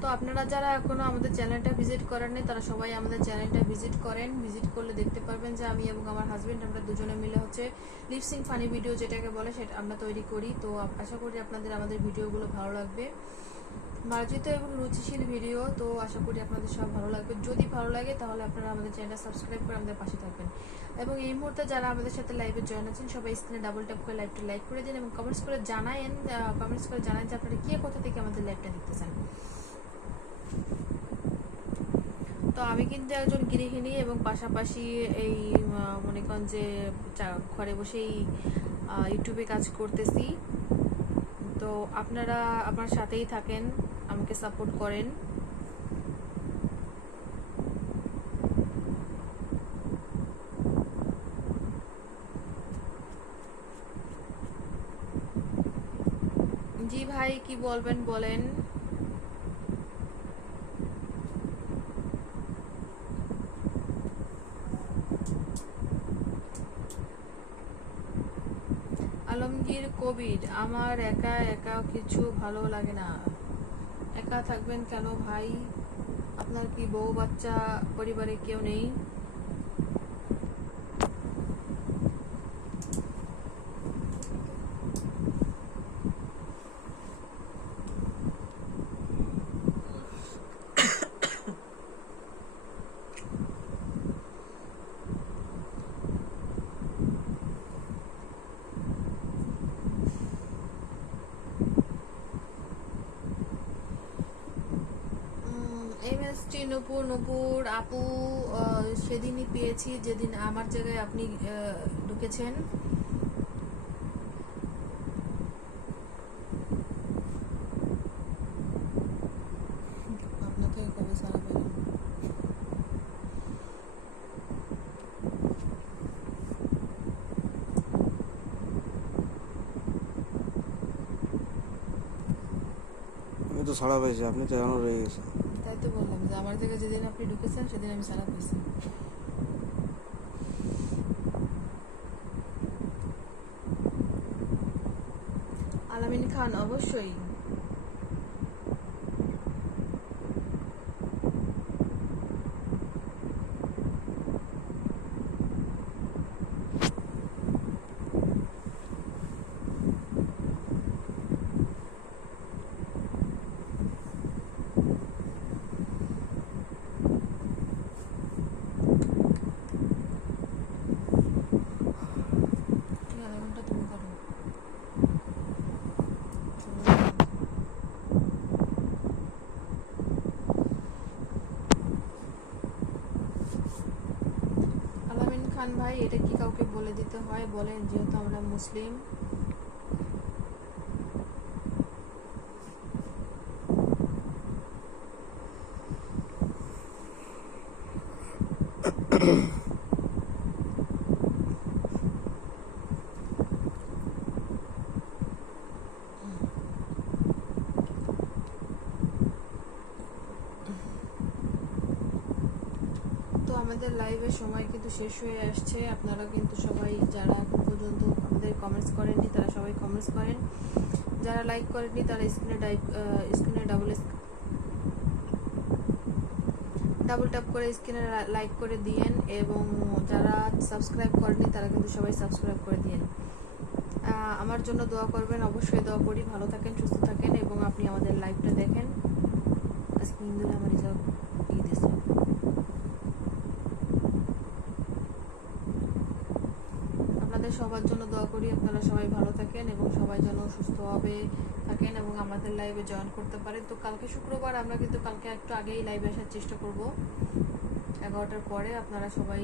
তো আপনারা যারা এখনো আমাদের চ্যানেলটা ভিজিট করেননি তারা সবাই আমাদের চ্যানেলটা ভিজিট করেন। ভিজিট করলে দেখতে পারবেন যে আমি এবং আমার হাজবেন্ড আমরা দুজনে মিলে হচ্ছে লিপসিং ফানি ভিডিও যেটাকে বলে সেটা আমরা তৈরি করি। তো আশা করি আপনাদের আমাদের ভিডিওগুলো ভালো লাগবে, মার্জিত এবং রুচিশীল ভিডিও। তো আশা করি আপনাদের সব ভালো লাগবে। যদি ভালো লাগে তাহলে আপনারা আমাদের চ্যানেলটা সাবস্ক্রাইব করে আমাদের পাশে থাকবেন। এবং এই মুহূর্তে যারা আমাদের সাথে লাইভে জয়েন আছেন সবাই স্ক্রিনে ডাবল ট্যাপ করে লাইভটা লাইক করে দিন এবং কমেন্টস করে জানান যে আপনারা কে কোথা থেকে আমাদের লাইভটা দেখতেছেন। তো আমি কিন্তু একজন গৃহিণী এবং পাশাপাশি এই মনে করেন যে ঘরে বসেই ইউটিউবে কাজ করতেছি। তো আপনারা আমার সাথেই থাকেন, আমাকে সাপোর্ট করেন। জি ভাই, কি বলবেন বলেন। আলমগীর কবির, আমার একা একা কিছু ভালো লাগে না। একা থাকবেন কেন ভাই? আপনার কি বউ বাচ্চা পরিবারে কেউ নেই? এমএসটি নূপুর নূপুর আপু, সেদিনই পেয়েছি যেদিন আমার জায়গায় আপনি ঢুকেছেন। আপনাকে কবে সারা পেলাম? আমি তো সাড়া পাইছি, আপনি তো এখনো রয়ে গেছেন। তাই তো বললাম যে আমার জায়গায় যেদিন আপনি ঢুকেছেন সেদিন আমি সারা পেয়েছি। আলামিন খান, অবশ্যই। আধা ঘন্টা তুমি করো। আলামিন খান ভাই, এটা কি কাউকে বলে দিতে হয় বলেন, যেহেতু আমরা মুসলিম। তো আমাদের লাইভের সময় কিন্তু শেষ হয়ে আসছে। আপনারা কিন্তু সবাই যারা এখন পর্যন্ত আমাদের কমেন্টস করেননি তারা সবাই কমেন্টস করেন, যারা লাইক করেননি তারা স্ক্রিনে ডাবল ট্যাপ করে স্ক্রিনে লাইক করে দিয়েন এবং যারা সাবস্ক্রাইব করেননি তারা কিন্তু সবাই সাবস্ক্রাইব করে দিয়েন। আমার জন্য দোয়া করবেন, অবশ্যই দোয়া করি। ভালো থাকেন, সুস্থ থাকেন এবং আপনি আমাদের লাইভটা দেখেন। আজকে হিন্দুরা আমার রিজার্ভ দিয়ে দিয়েছে। আপনাদের সবার জন্য দোয়া করি, আপনারা সবাই ভালো থাকেন এবং সবাই যেন সুস্থভাবে থাকেন এবং আমাদের লাইভে জয়েন করতে পারেন। তো কালকে শুক্রবার, আমরা কিন্তু কালকে একটু আগেই লাইভে আসার চেষ্টা করব 11টার পরে। আপনারা সবাই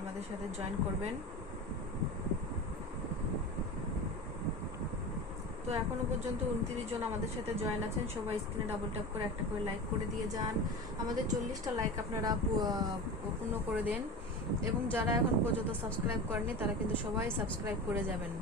আমাদের সাথে জয়েন করবেন। তো এখনো পর্যন্ত 29 জন আমাদের সাথে জয়েন আছেন। সবাই স্ক্রিনে ডাবল ট্যাপ করে একটা করে লাইক করে দিয়ে যান। আমাদের 40টা লাইক আপনারা পূর্ণ করে দেন এবং যারা এখন পর্যন্ত সাবস্ক্রাইব করেননি তারা কিন্তু সবাই সাবস্ক্রাইব করে যাবেন।